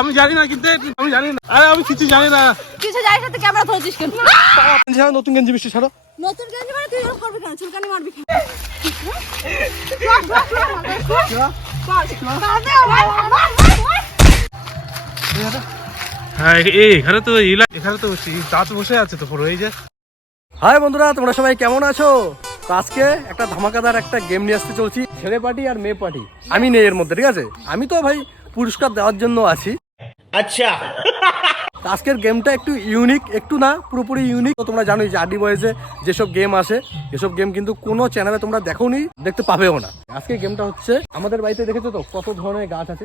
আমি জানি না কিন্তু আমি জানি না। আরে আমি কিছু জানি না। কিছু জানিস না তুই ক্যামেরা ধরেছিস কেন? ছাড়ো, নতুন গেঞ্জি মিষ্টি ছাড়ো। নতুন গেঞ্জি মানে তুই এরকম করবি কেন? চুলকানি মারবি কেন? হ্যাঁ এই এখানে তো ইলা এখানে তো দাঁত বসে আছে তো পুরো এই যে। হাই বন্ধুরা তোমরা সবাই কেমন আছো? আজকে একটা ধামাকাদার একটা গেম নিয়ে আসতে চলছি ছেলে পার্টি আর মেয়ে পার্টি আমি নেই এর মধ্যে ঠিক আছে? আমি তো ভাই পুরস্কার দেওয়ার জন্য আছি। আচ্ছা। আজকের গেমটা একটু ইউনিক একটু না, পুরোপুরি ইউনিক তো তোমরা জানোই যে আডি বয়েসে যেসব গেম আসে, এসব গেম কিন্তু কোনো চ্যানেলে তোমরা দেখোনি, দেখতে পাবেও না। আজকে গেমটা হচ্ছে, আমাদের বাড়িতে দেখেছ তো কত ধরনের গাছ আছে?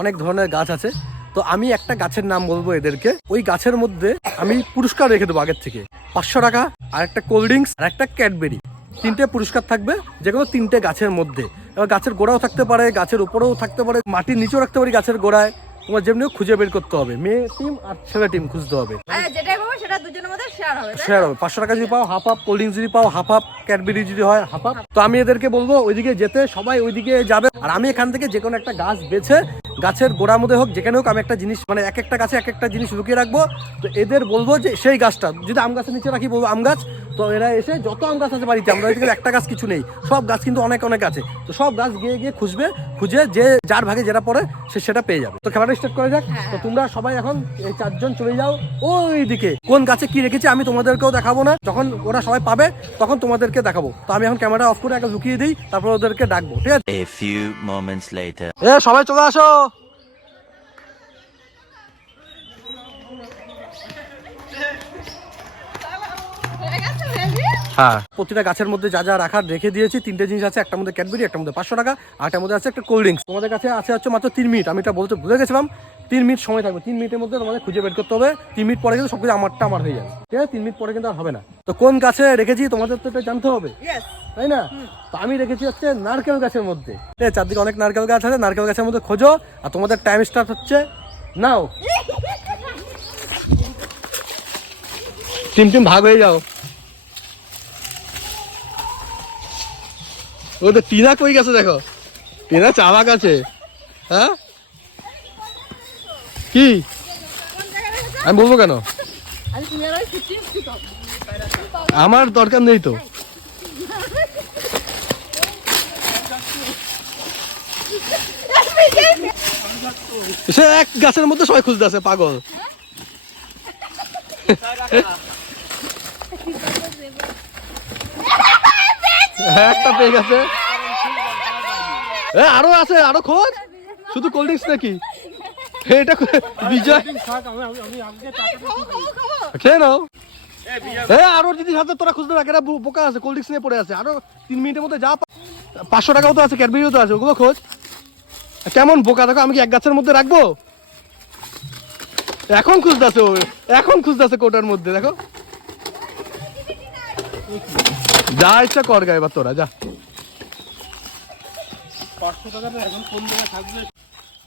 অনেক ধরনের গাছ আছে। তো আমি একটা গাছের নাম বলব এদেরকে। ওই গাছের মধ্যে আমি পুরস্কার রেখে দেবো আগের থেকে। পাঁচশো টাকা, আর একটা কোল্ড ড্রিঙ্কস আর একটা ক্যাডবেরি তিনটে পুরস্কার থাকবে, যে কোনো তিনটে গাছের মধ্যে। এবার গাছের গোড়াও থাকতে পারে, গাছের উপরেও থাকতে পারে, মাটির নিচেও রাখতে পারি গাছের গোড়ায়। তোমার যেমনি খুঁজে বের করতে হবে। মেয়ে টিম আর ছেলে টিম খুঁজতে হবে। যেটাই পাবো সেটা দুজনের মধ্যে শেয়ার হবে শেয়ার হবে। পাঁচশো টাকা যদি পাও হাফ হাফ কোল্ড ড্রিঙ্কস যদি পাও হাফ হাফ ক্যাডবেরি যদি হয় হাফ হাফ তো আমি এদেরকে বলব ওইদিকে যেতে সবাই ওইদিকে যাবে। আর আমি এখান থেকে যে কোনো একটা গাছ বেছে গাছের গোড়ার মধ্যে হোক যেখানে হোক আমি একটা জিনিস মানে এক একটা গাছে এক একটা জিনিস লুকিয়ে রাখব। তো এদের বলব যে সেই গাছটা যদি আম গাছের নিচে রাখি বলব আম গাছ তো এরা এসে যত আম গাছ আছে বাড়িতে আমরা ওইদিকে একটা গাছ কিছু নেই সব গাছ কিন্তু অনেক অনেক আছে। তো সব গাছ গিয়ে গিয়ে খুঁজবে খুঁজে যে যার ভাগে যেটা পড়ে সে সেটা পেয়ে যাবে। তো খেলাটা স্টার্ট করা যাক। তো তোমরা সবাই এখন এই চারজন চলে যাও ওই দিকে কোন গাছে কি রেখেছি আমি তোমাদেরকেও দেখাবো না। যখন ওরা সবাই পাবে তখন তোমাদেরকে দেখাবো। তো আমি এখন ক্যামেরা অফ করে একটা লুকিয়ে দিই তারপর ওদেরকে ডাকবো ঠিক আছে. এ সবাই চলে আসো হয়ে গেছে, baby? হ্যাঁ। প্রতিটা গাছের মধ্যে যা যা রাখার রেখে দিয়েছি তিনটে জিনিস আছে একটা মধ্যে ক্যাডবেরি একটা মধ্যে পাঁচশো টাকা আর মধ্যে আছে একটা কোল্ড ড্রিঙ্কস তোমাদের কাছে আছে হচ্ছে মাত্র তিন মিনিট। আমি এটা বলতে ভুলে গেছিলাম তিন মিনিট সময় থাকবে। তিন মিনিটের মধ্যে তোমাদের খুঁজে বের করতে হবে। তিন মিনিট পরে কিন্তু সবকিছু আমারটা আমার হয়ে যাবে। ঠিক আছে? তিন মিনিট পরে কিন্তু আর হবে না। তো কোন গাছে রেখেছি তোমাদের তো এটা জানতে হবে। তাই না? তো আমি রেখেছি হচ্ছে নারকেল গাছের মধ্যে। ঠিক আছে? চারদিকে অনেক নারকেল গাছ আছে। নারকেল গাছের মধ্যে খোঁজো। আর তোমাদের টাইম স্টার্ট হচ্ছে নাও টিম টিম ভাগ হয়ে যাও। ও তো টিনা কই গেছে দেখো? টিনা চাবাক আছে হ্যাঁ? কি? আমি বলব কেন। আমার দরকার নেই তো। সে এক গাছের মধ্যে সবাই খুঁজতে আছে পাগল। একটা পেয়ে গেছে। এ, আরও আছে আরও খোঁজ? শুধু কোল্ড ড্রিঙ্কস নাকি? এটা বিজয়। খেয়ে নাও। এ আরও যদি হাতে তোরা খুঁজতে থাকে বোকা আছে কোল্ড ড্রিঙ্কস নিয়ে পড়ে আছে। আরও তিন মিনিটের মধ্যে যা পাঁচশো টাকাও তো আছে ক্যাডবেরিও তো আছে ওগুলো খোঁজ। কেমন বোকা দেখো আমি কি এক গাছের মধ্যে রাখব? এখন খুঁজতেছে ও এখন খুঁজতেছে কোটার মধ্যে দেখো। যা ইচ্ছা কর গা এবার তোরা যা।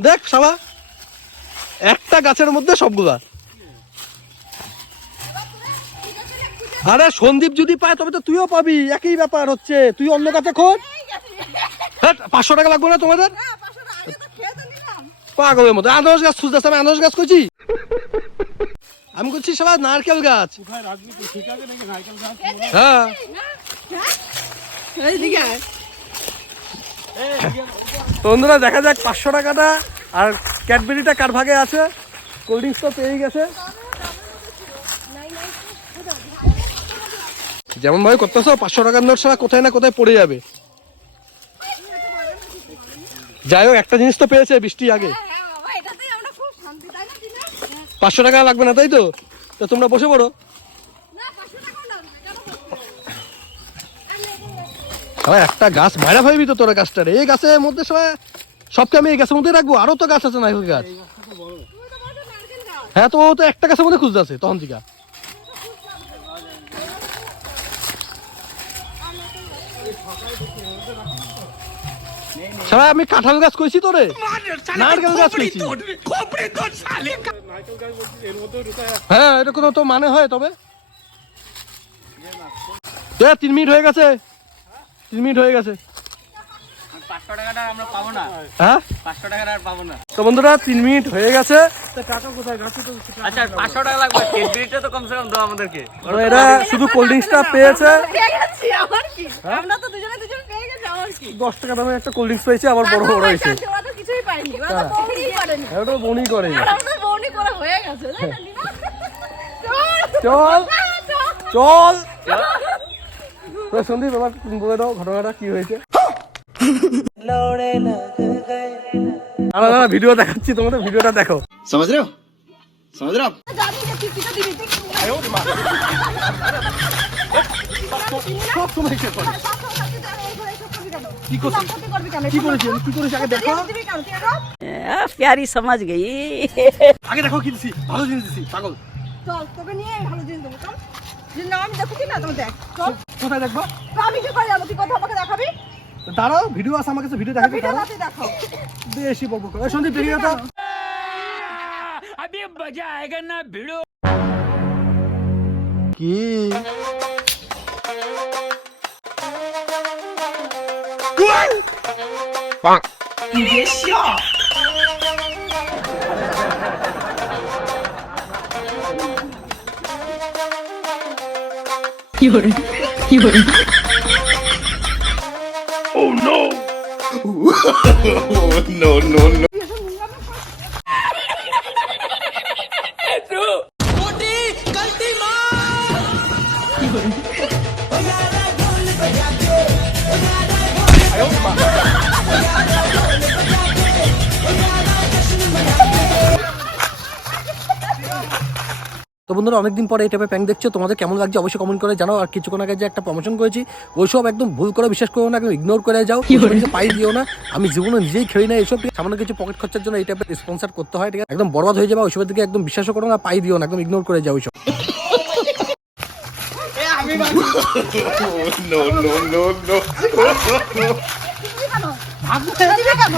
দেখ সবা একটা গাছের মধ্যে সবগুলা। আরে সন্দীপ যদি পায় তবে তো তুইও পাবি। একই ব্যাপার হচ্ছে। তুই অন্য গাছে খোঁজ। হ্যাট, পাঁচশো টাকা লাগবে না তোমাদের। পাগলের মতো। আনারস গাছ খুঁজতেছে আমি আনারস গাছ করছি আমি করছি সবাই নারকেল গাছ? হ্যাঁ। বন্ধুরা দেখা যাক পাঁচশো টাকাটা আর ক্যাডবেরিটা কার ভাগে আছে? কোল্ড ড্রিঙ্কস তো পেয়ে গেছে। যেমন ভাবে করতেছো পাঁচশো টাকার নোট ছাড়া কোথায় না কোথায় পড়ে যাবে। যাই হোক একটা জিনিস তো পেয়েছে বৃষ্টি আগে। হ্যাঁ? হ্যাঁ। পাঁচশো টাকা লাগবে না তাই তো? তো তোমরা বসে পড়ো না, পাঁচশো টাকাও লাগবে, কেন বলছো? সবাই, একটা গাছ বাইরে ভাববি তো তোরা গাছটারে এই গাছের মধ্যে সবাই, সবকে আমি এই গাছের মধ্যে রাখব। আরও তো গাছ আছে নারকেল গাছ। হ্যাঁ তো তো একটা গাছের মধ্যে খুঁজতে আছে তখন থেকে। সবাই, আমি কাঁঠাল গাছ কইছি তোরে? নারকেল গাছ কইছি। হ্যাঁ এটা কোনো তো মানে হয় তবে। তিন মিনিট হয়ে গেছে। তিন মিনিট হয়ে গেছে। পাঁচশো টাকাটা আমরা পাবো না হ্যাঁ? পাঁচশো টাকাটা আর পাবো না তো বন্ধুরা তিন মিনিট হয়ে গেছে। আচ্ছা পাঁচশো টাকা লাগবে। তো কমসে কম দাও আমাদেরকে। এরা শুধু কোল্ড ড্রিঙ্কসটা পেয়েছে। পেয়ে গেছি আমার কি? আমরা তো দুজনে দুজনে পেয়ে গেছি আমার কি? দশ টাকা দামে একটা কোল্ড ড্রিঙ্কস পেয়েছে আবার বড় বড় হয়েছে। তো বনি করে আর আমাদের বউনি করে হয়ে গেছে তাই না, লিনা? চল। চল। চল। তো সন্দীপ আমার বলে দাও ঘটনাটা কি হয়েছে। না না ভিডিও দেখাচ্ছি তোমাদের ভিডিওটা দেখো। সমাজ রে সমাজ রে। প্যারি সমাজ গেই। আগে দেখো কি দিছি। ভালো জিনিস দিছি পাগল। চল তোকে নিয়ে ভালো জিনিস দেবো। চল। না আমি দেখো কি না তোমার দেখ। চল। কোথায় দেখব? আমি কি করে যাব কি কথা আমাকে দেখাবি? দাঁড়াও ভিডিও আছে আমার কাছে ভিডিও দেখাবি ভিডিও আছে দেখো। বেশি বকবক করে। সন্দীপ বেরিয়ে যাও আমি মজা আয়েগা না ভিডিও কি? পাক দেশিয়া no no no তো বন্ধুরা অনেকদিন পরে এই টাইপের প্যাঙ্ক দেখছ তোমাদের কেমন লাগছে অবশ্যই কমেন্ট করে জানাও আর কিছুক্ষণ আগে যে একটা প্রমোশন করেছি ওইসব একদম ভুল করে বিশ্বাস করো না একদম ইগনোর করে যাও পাই দিও না আমি জীবনে নিজেই খেলি না এইসব সামান্য কিছু পকেট খরচার জন্য এই টাইপের স্পন্সার করতে হয় ঠিক আছে একদম বরবাদ হয়ে যাবে ওইসবের দিকে একদম বিশ্বাসও করো না পাই দিও না একদম ইগনোর করে যাও ওইসব no no no no দিবি কেন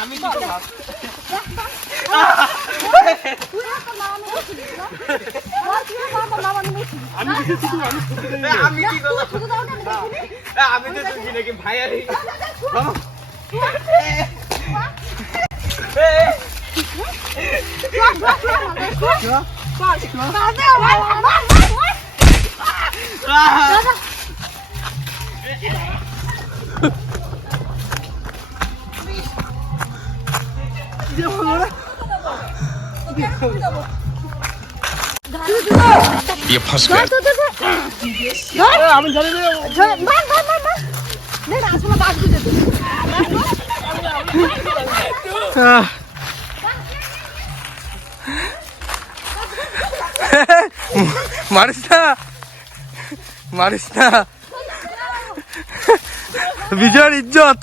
আমি তো আমি আমি কি করব তুই তো নাম নিয়েছিস না তুই তো নাম নিয়েছিস আমি কিছু আমি আমি কি করব আমি তো শুনছি নাকি ভাই আর ये फंस गए আমি জানি না মার মার মার মার নে না আসলে বাদ দিতে তুই মারিস না। মারিস না। বিজয়ের ইজ্জত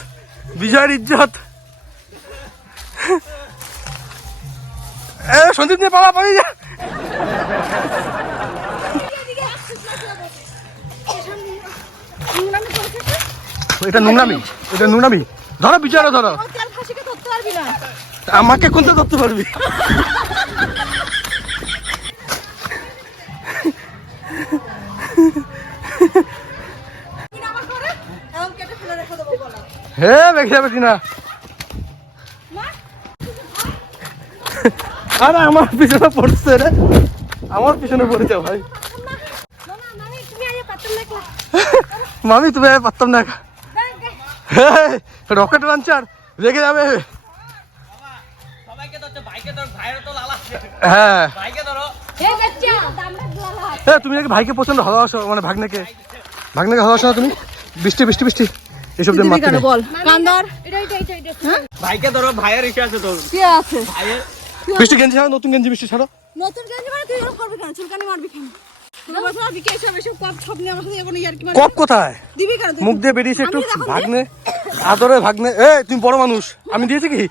বিজয়ের ইজ্জত। এ সন্দীপ নিয়ে পালা পালিয়ে যা। এটা নুনামি এটা নুনামি ধরো বিচারো ধরো। আমাকে কোনটা ধরতে পারবি তুই না আমার করে এরকম কেটে ফেলে রেখে দেবো বলা হে বেঁকে যাবে কিনা আরে, আমার পিছনে পড়ছে রে। আমার পিছনে পড়েছে ভাই। মামি, তুমি পারতাম না। রকেট লঞ্চার রেগে যাবে। হ্যাঁ। তুমি নাকি ভাইকে প্রচণ্ড ভালোবাসো মানে ভাগ্নেকে। ভাগ্নেকে ভালোবাসো না তুমি? বৃষ্টি বৃষ্টি বৃষ্টি। এসব দিয়ে মারতে নেই। বল। কান্দার। এটা এটা এটা এটা ভাইকে ধরো ভাইয়ের ইসে আছে তোর। কি আছে? ভাইয়ের বৃষ্টি গেঞ্জি ছাড়ো নতুন গেঞ্জি বৃষ্টি ছাড়ো। নতুন গেঞ্জি মানে তুই এরকম করবি কেন? চুলকানি মারবি কেন? কপ কোথায়? তুই? মুখ দিয়ে বেরিয়েছে একটু আমি ভাগ্নে আদরে ভাগ্নে। এ তুমি বড় মানুষ আমি দিয়েছি কি?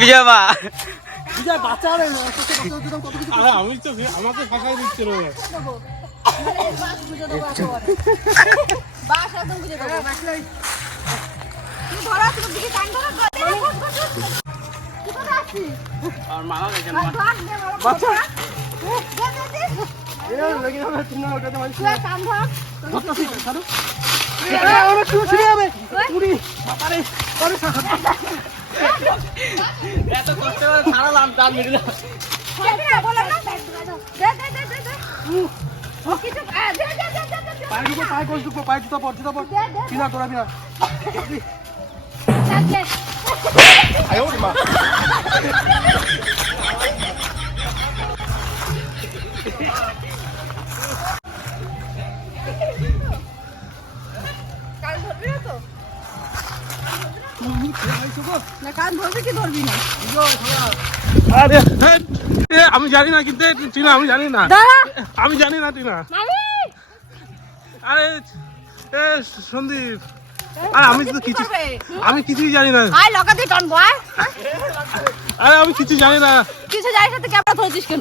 বিজয় মা বিজয় বাচ্চা আমি তো আমাকে ফাঁসাই দিচ্ছে রে দেবো। এই বাস একদম বুঝে দেবো। ধরো, তুমি দিকে কান ধরো, আর মারা গেছে আর ধর, দে, বাবা, বাচ্চা। ধর। দে, দে, দে। এ লেগে আমার ছিঁড়ে যাবে বাবারে আরে এত কষ্ট করে ছাড়ালাম না, দে, দে। পায়ে ঢুকো পায়ে কোষ পায়ে জুতা পর জুতা পর বিনা তোরা বিনা দে, দে। আয়ো মা কান ধরবি না তো? না, কান ধরবি কি ধরবি না? আরে হেই, এ, আমি জানি না কিন্তু টিনা আমি জানি না আমি জানি না টিনা আরে এ সন্দীপ আমি তো কিছু আমি কিছুই জানি না। আয়, লকাতে টানবো, আয়। আরে আমি কিছু জানি না। কিছু জানিস না, তুই ক্যামেরা ধরেছিস কেন?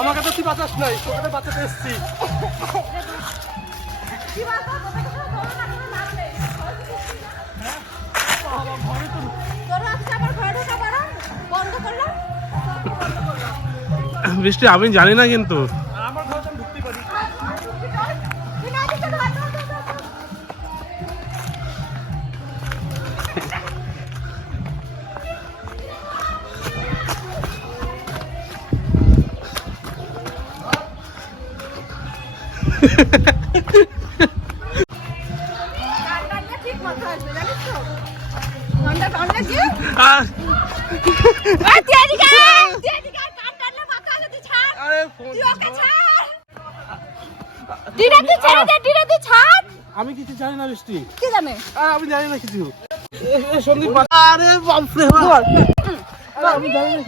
আমার কাছে তুই বাঁচাস নাই তোর কাছে বাঁচাতে এসছি। বৃষ্টি আমি জানি না কিন্তু। তুই ছেড়ে দে, তুই। আমি কিছু জানি না বৃষ্টি কি জানে? আমি জানি না কিছু। সন্দীপ বাপ। আমি জানি না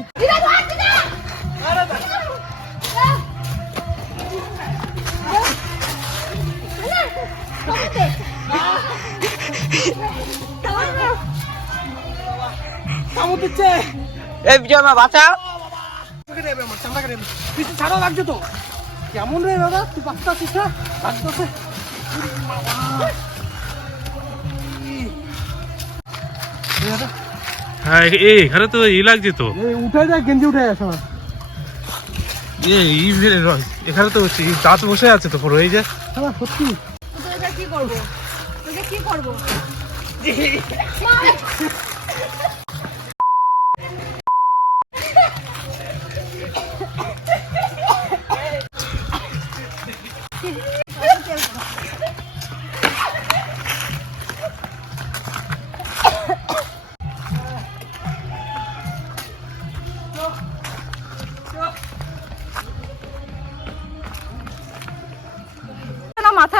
লাগছে তো। কেমন রে দাদা? তুই বাচ্চা আছিস না হ্যাঁ এখানে তো ই লাগছে তো। উঠে যায় গেঞ্জি উঠে এ, ই। এখানে তো দাঁত বসে আছে তো পুরো এই যে। সত্যি? কি করব? তোকে কি করব?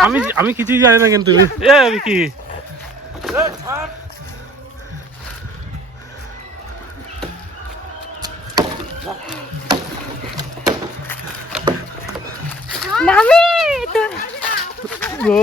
আমি আমি কিছুই জানি না কিন্তু। এ আমি কি? নামে ও,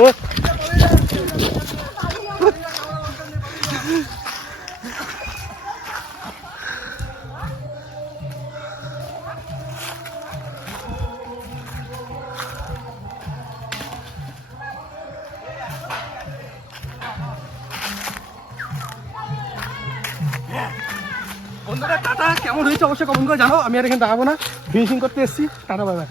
বন্ধুরা, টাটা। কেমন হয়েছে অবশ্যই কমেন্ট করে জানো আমি আর এখানে দাঁড়াবো না। ফিনিশিং করতে এসেছি। Tata bye bye